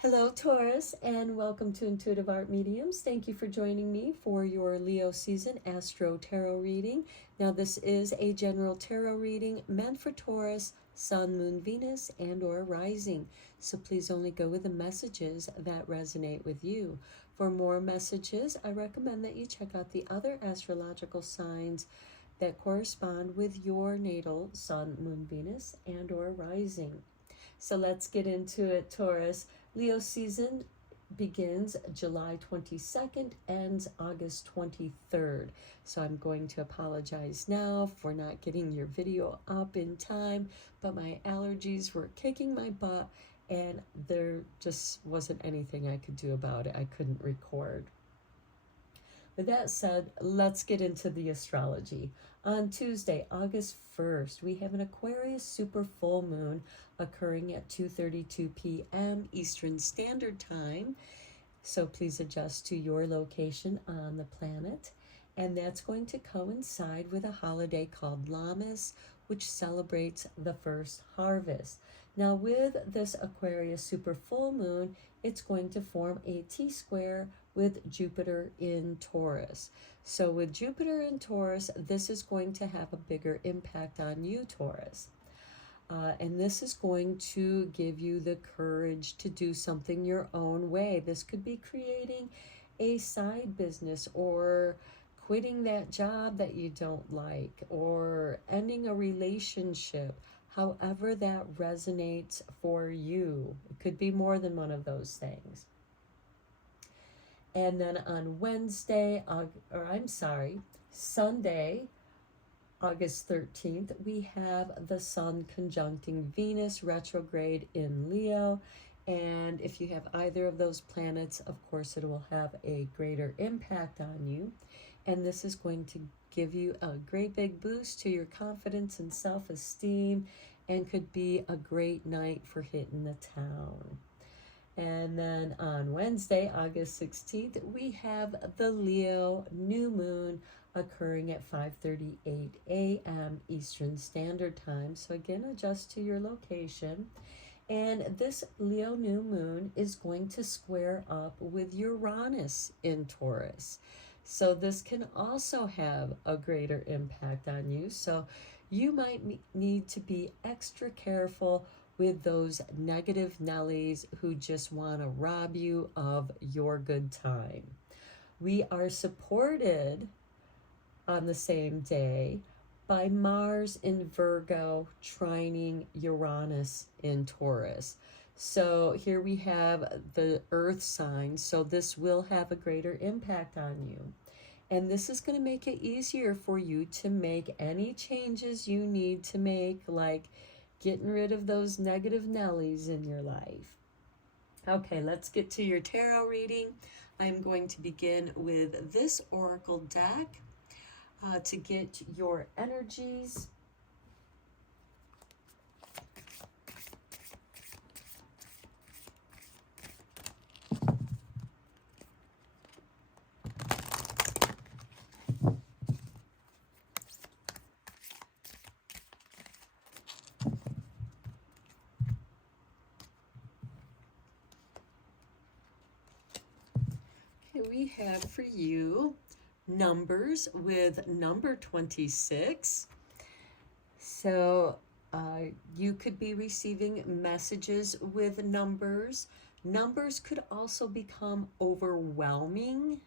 Hello, Taurus, and welcome to Intuitive Art Mediums. Thank you for joining me for your Leo season Astro-Tarot reading. Now, this is a general tarot reading meant for Taurus, Sun, Moon, Venus, and or Rising. So please only go with the messages that resonate with you. For more messages, I recommend that you check out the other astrological signs that correspond with your natal Sun, Moon, Venus, and or Rising. So let's get into it, Taurus. Leo season begins July 22nd, ends August 23rd. So I'm going to apologize now for not getting your video up in time, but my allergies were kicking my butt and there just wasn't anything I could do about it. I couldn't record. With that said, let's get into the astrology. On Tuesday, August 1st, we have an Aquarius super full moon occurring at 2:32 p.m. Eastern Standard Time. So please adjust to your location on the planet. And that's going to coincide with a holiday called Lammas, which celebrates the first harvest. Now, with this Aquarius super full moon, it's going to form a T-square with Jupiter in Taurus. So with Jupiter in Taurus, this is going to have a bigger impact on you, Taurus. And this is going to give you the courage to do something your own way. This could be creating a side business or quitting that job that you don't like or ending a relationship, however that resonates for you. It could be more than one of those things. And then on Sunday, August 13th, we have the Sun conjuncting Venus retrograde in Leo. And if you have either of those planets, of course, it will have a greater impact on you. And this is going to give you a great big boost to your confidence and self-esteem and could be a great night for hitting the town. And then on Wednesday, August 16th, we have the Leo new moon occurring at 5:38 a.m. Eastern Standard Time. So again, adjust to your location. And this Leo new moon is going to square up with Uranus in Taurus. So this can also have a greater impact on you. So you might need to be extra careful with those negative Nellies who just want to rob you of your good time. We are supported on the same day by Mars in Virgo trining Uranus in Taurus. So here we have the earth sign, so this will have a greater impact on you. And this is going to make it easier for you to make any changes you need to make, like getting rid of those negative Nellies in your life. Okay, let's get to your tarot reading. I'm going to begin with this oracle deck to get your energies. Okay, we have for you numbers with number 26. So you could be receiving messages with numbers. Numbers could also become overwhelming.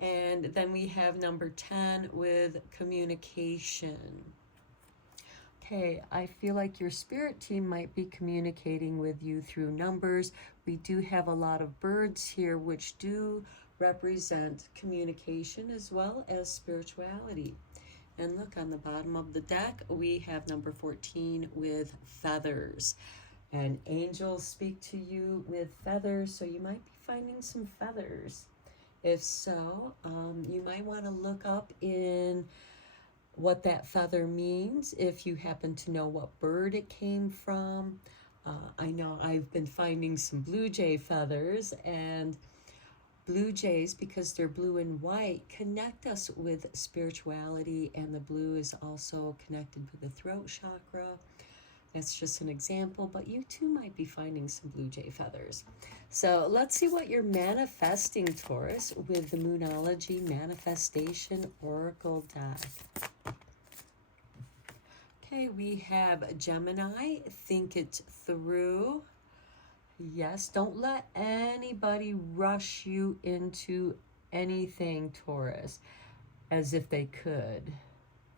And then we have number 10 with communication. Okay, I feel like your spirit team might be communicating with you through numbers. We do have a lot of birds here, which do represent communication as well as spirituality. And look, on the bottom of the deck, we have number 14 with feathers. And angels speak to you with feathers, so you might be finding some feathers. If so, you might want to look up in what that feather means, if you happen to know what bird it came from. I know I've been finding some blue jay feathers, and blue jays, because they're blue and white, connect us with spirituality, and the blue is also connected with the throat chakra. That's just an example, but you too might be finding some blue jay feathers. So let's see what you're manifesting, Taurus, with the Moonology Manifestation Oracle deck. Okay, we have Gemini, think it through. Yes, don't let anybody rush you into anything, Taurus, as if they could.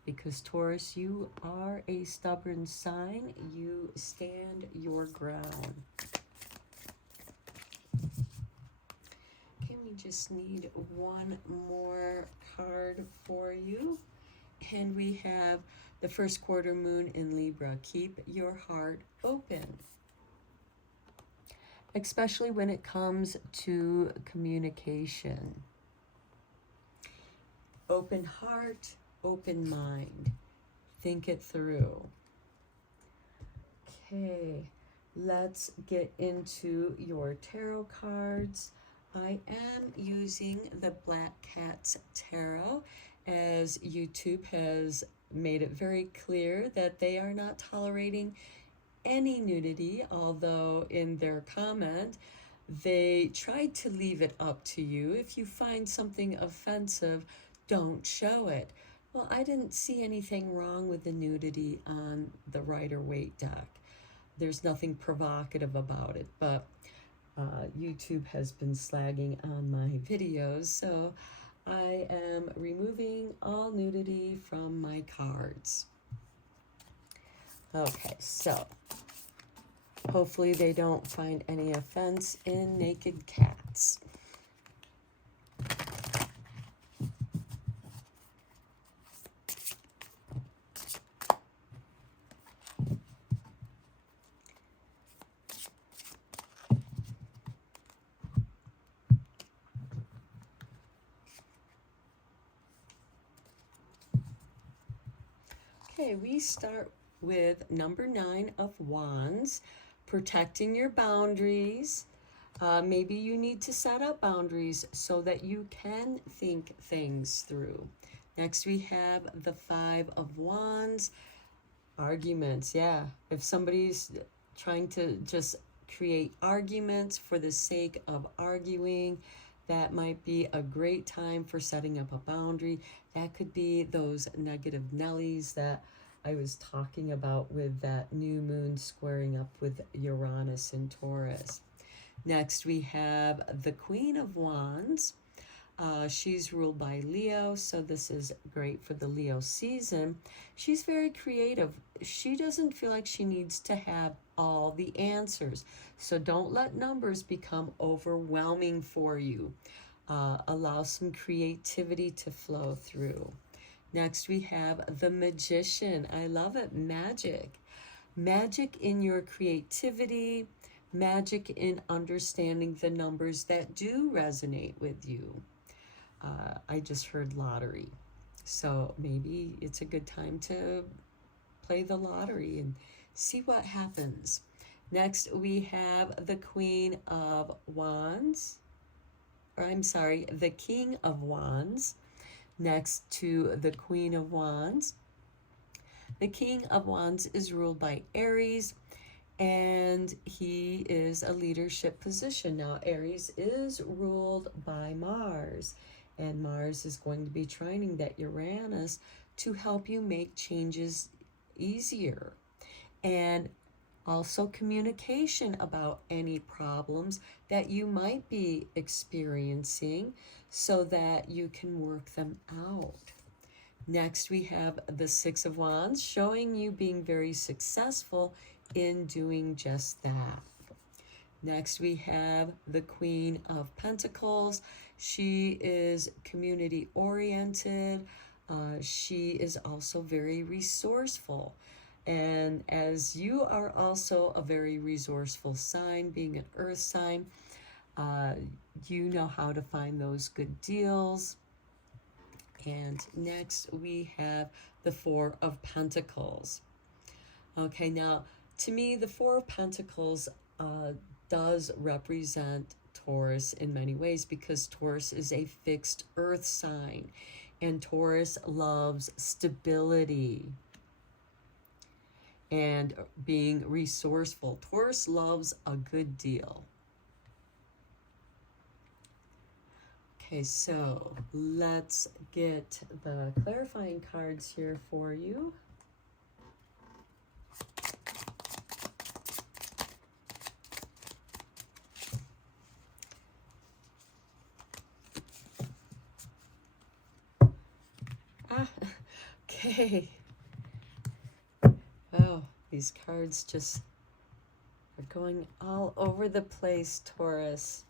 Because Taurus, you are a stubborn sign. You stand your ground. Okay, we just need one more card for you. And we have the first quarter moon in Libra. Keep your heart open, especially when it comes to communication. Open heart, open mind. Think it through. Okay, let's get into your tarot cards. I am using the Black Cat's Tarot, as YouTube has made it very clear that they are not tolerating any nudity, although in their comment they tried to leave it up to you. If you find something offensive, don't show it. Well, I didn't see anything wrong with the nudity on the Rider-Waite deck. There's nothing provocative about it, but YouTube has been slagging on my videos, so I am removing all nudity from my cards. Okay, so hopefully they don't find any offense in naked cats. Okay, we start with number 9 of Wands, protecting your boundaries. Maybe you need to set up boundaries so that you can think things through. Next, we have the 5 of Wands, arguments. Yeah, if somebody's trying to just create arguments for the sake of arguing, that might be a great time for setting up a boundary. That could be those negative Nellies that I was talking about with that new moon squaring up with Uranus and Taurus. Next, we have the Queen of Wands. She's ruled by Leo, so this is great for the Leo season. She's very creative. She doesn't feel like she needs to have all the answers. So don't let numbers become overwhelming for you. Allow some creativity to flow through. Next, we have the Magician. I love it. Magic. Magic in your creativity. Magic in understanding the numbers that do resonate with you. I just heard lottery. So maybe it's a good time to play the lottery and see what happens. Next, we have the Queen of Wands. Or I'm sorry, the King of Wands. Next to the Queen of Wands. The King of Wands is ruled by Aries, and he is a leadership position. Now, Aries is ruled by Mars, and Mars is going to be trining that Uranus to help you make changes easier. And also communication about any problems that you might be experiencing so that you can work them out. Next, we have the Six of Wands, showing you being very successful in doing just that. Next, we have the Queen of Pentacles. She is community oriented. She is also very resourceful. And as you are also a very resourceful sign, being an earth sign, you know how to find those good deals. And next we have the Four of Pentacles. Okay, now to me, the Four of Pentacles does represent Taurus in many ways, because Taurus is a fixed earth sign, and Taurus loves stability. and being resourceful. Taurus loves a good deal. Okay, so let's get the clarifying cards here for you. Okay. Oh, these cards just are going all over the place, Taurus.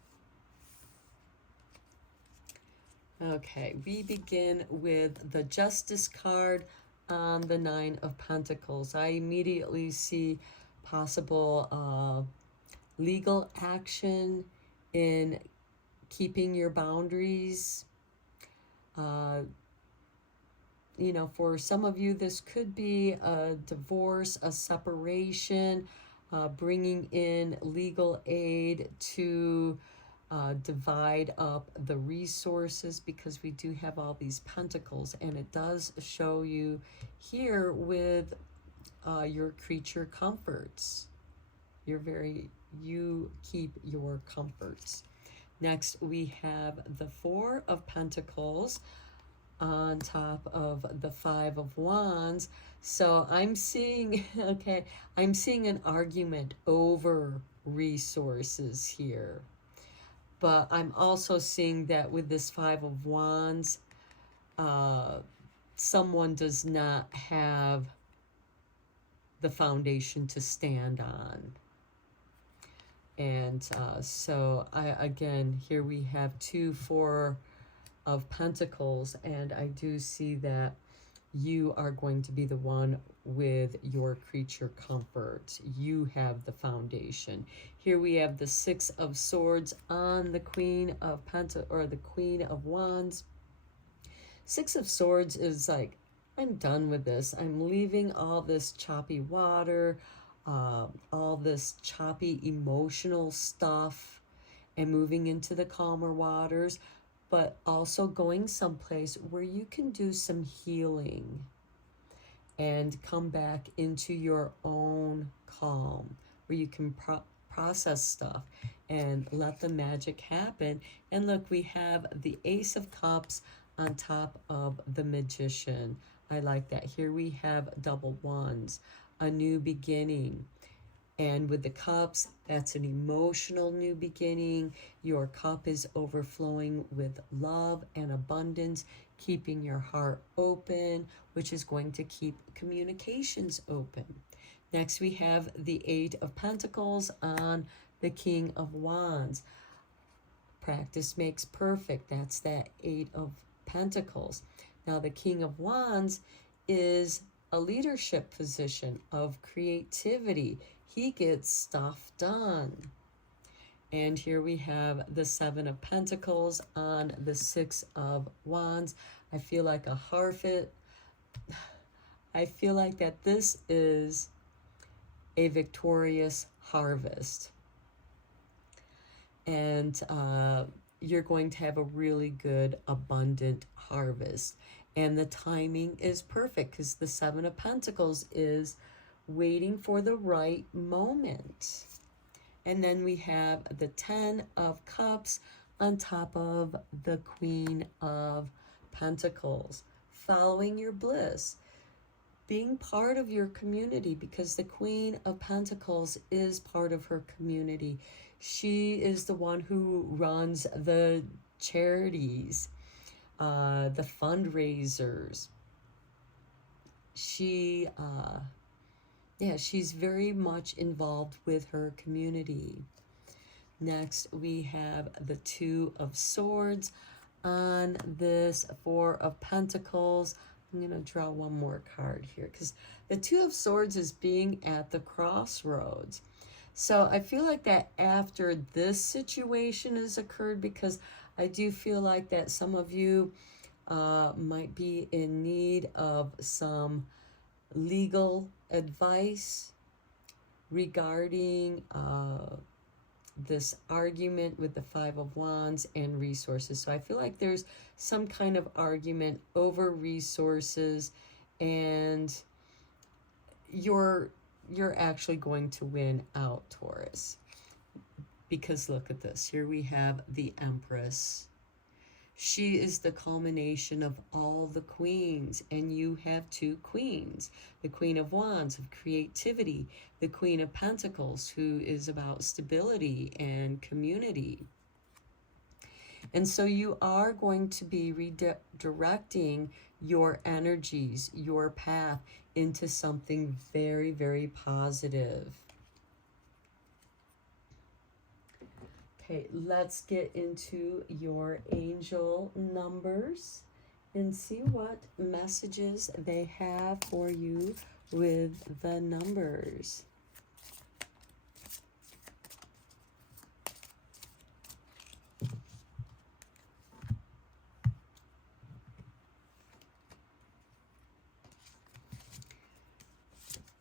Okay, we begin with the Justice card on the Nine of Pentacles. I immediately see possible legal action in keeping your boundaries. You know, for some of you, this could be a divorce, a separation, bringing in legal aid to divide up the resources, because we do have all these pentacles, and it does show you here with your creature comforts. You keep your comforts. Next, we have the Four of Pentacles on top of the Five of Wands. So I'm seeing, okay, I'm seeing an argument over resources here. But I'm also seeing that with this Five of Wands, someone does not have the foundation to stand on. And again, here we have two Four of Pentacles, and I do see that you are going to be the one with your creature comfort. You have the foundation. Here we have the Six of Swords on the Queen of the Queen of Wands. Six of Swords is like, I'm done with this. I'm leaving all this choppy water, all this choppy emotional stuff, and moving into the calmer waters, but also going someplace where you can do some healing and come back into your own calm, where you can process stuff and let the magic happen. And look, we have the Ace of Cups on top of the Magician. I like that. Here we have double wands, a new beginning. And with the cups, that's an emotional new beginning. Your cup is overflowing with love and abundance, keeping your heart open, which is going to keep communications open. Next, we have the Eight of Pentacles on the King of Wands. Practice makes perfect. That's that Eight of Pentacles. Now, the King of Wands is a leadership position of creativity. He gets stuff done. And here we have the Seven of Pentacles on the Six of Wands. I feel like a harvest. I feel like that this is a victorious harvest. And you're going to have a really good, abundant harvest. And the timing is perfect, because the Seven of Pentacles is waiting for the right moment. And then we have the Ten of Cups on top of the Queen of Pentacles. Following your bliss. Being part of your community, because the Queen of Pentacles is part of her community. She is the one who runs the charities, the fundraisers. She's very much involved with her community. Next, we have the Two of Swords on this Four of Pentacles. I'm going to draw one more card here, because the Two of Swords is being at the crossroads. So I feel like that after this situation has occurred, because I do feel like that some of you might be in need of some legal advice regarding this argument with the Five of Wands and resources. So I feel like there's some kind of argument over resources, and you're you're actually going to win out, Taurus. Because look at this. Here we have the Empress. She is the culmination of all the queens, and you have two queens. The Queen of Wands, of creativity, the Queen of Pentacles, who is about stability and community. And so you are going to be redirecting your energies, your path, into something very, very positive. Okay, let's get into your angel numbers and see what messages they have for you with the numbers.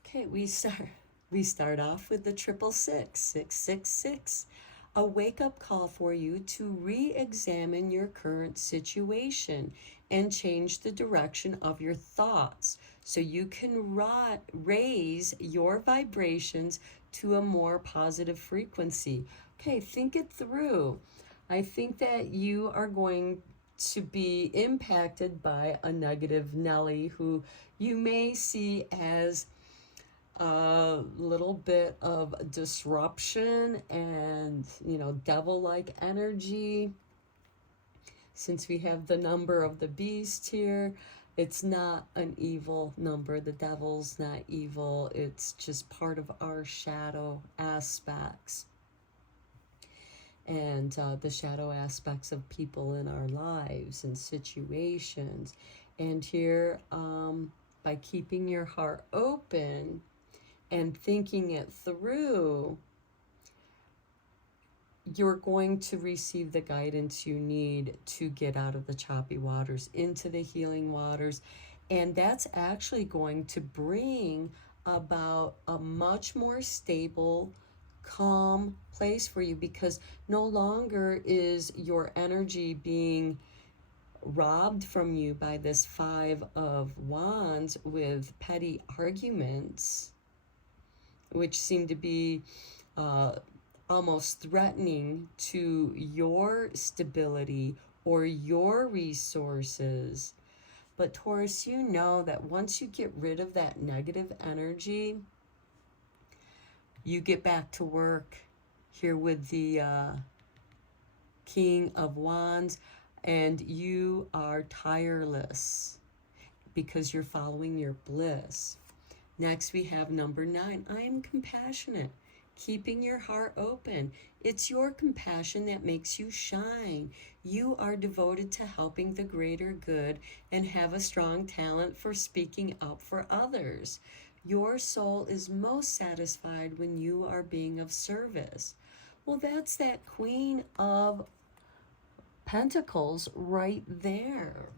Okay, we start off with the 666, 666. A wake-up call for you to re-examine your current situation and change the direction of your thoughts so you can raise your vibrations to a more positive frequency. Okay, think it through. I think that you are going to be impacted by a negative Nelly who you may see as a little bit of disruption and, you know, devil-like energy. Since we have the number of the beast here, it's not an evil number. The devil's not evil. It's just part of our shadow aspects. And the shadow aspects of people in our lives and situations. And here, by keeping your heart open and thinking it through, you're going to receive the guidance you need to get out of the choppy waters into the healing waters. And that's actually going to bring about a much more stable, calm place for you, because no longer is your energy being robbed from you by this 5 of Wands with petty arguments, which seem to be almost threatening to your stability or your resources. But Taurus, you know that once you get rid of that negative energy, you get back to work here with the King of Wands, and you are tireless because you're following your bliss. Next, we have number 9. I am compassionate, keeping your heart open. It's your compassion that makes you shine. You are devoted to helping the greater good and have a strong talent for speaking up for others. Your soul is most satisfied when you are being of service. Well, that's that Queen of Pentacles right there.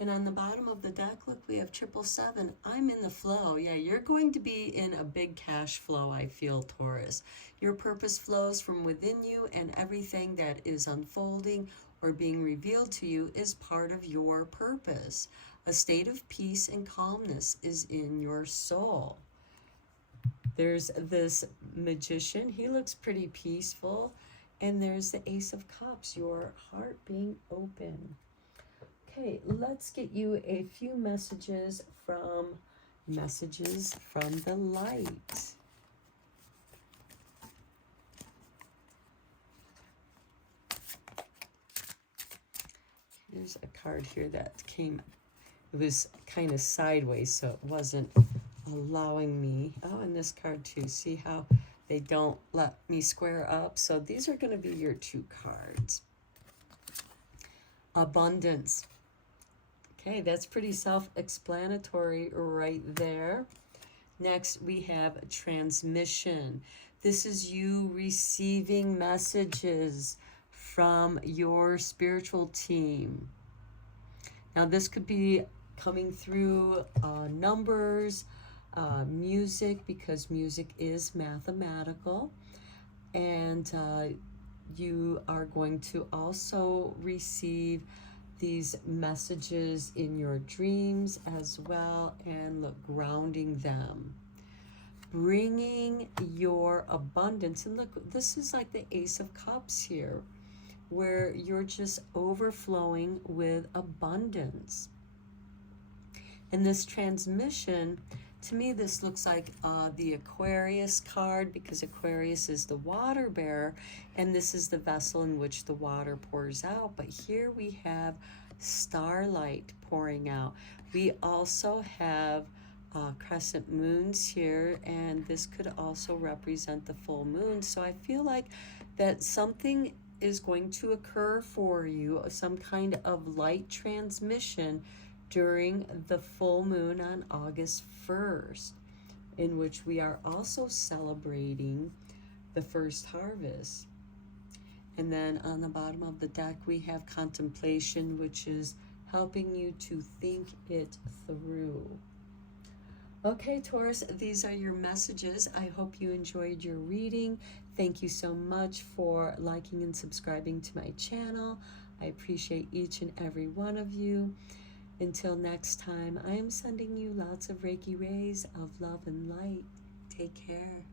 And on the bottom of the deck, look, we have 777. I'm in the flow. Yeah, you're going to be in a big cash flow, I feel, Taurus. Your purpose flows from within you, and everything that is unfolding or being revealed to you is part of your purpose. A state of peace and calmness is in your soul. There's this Magician. He looks pretty peaceful. And there's the Ace of Cups, your heart being open. Okay, let's get you a few messages from the light. There's a card here that came, it was kind of sideways, so it wasn't allowing me. Oh, and this card too. See how they don't let me square up? So these are going to be your 2 cards. Abundance. Okay, that's pretty self-explanatory right there. Next, we have transmission. This is you receiving messages from your spiritual team. Now, this could be coming through numbers, music, because music is mathematical. And you are going to also receive these messages in your dreams as well, and look, grounding them. Bringing your abundance. And look, this is like the Ace of Cups here, where you're just overflowing with abundance. And this transmission, to me, this looks like the Aquarius card, because Aquarius is the water bearer, and this is the vessel in which the water pours out. But here we have starlight pouring out. We also have crescent moons here, and this could also represent the full moon. So I feel like that something is going to occur for you, some kind of light transmission during the full moon on August 1st, in which we are also celebrating the first harvest. And then on the bottom of the deck, we have contemplation, which is helping you to think it through. Okay, Taurus, these are your messages. I hope you enjoyed your reading. Thank you so much for liking and subscribing to my channel. I appreciate each and every one of you. Until next time, I am sending you lots of Reiki rays of love and light. Take care.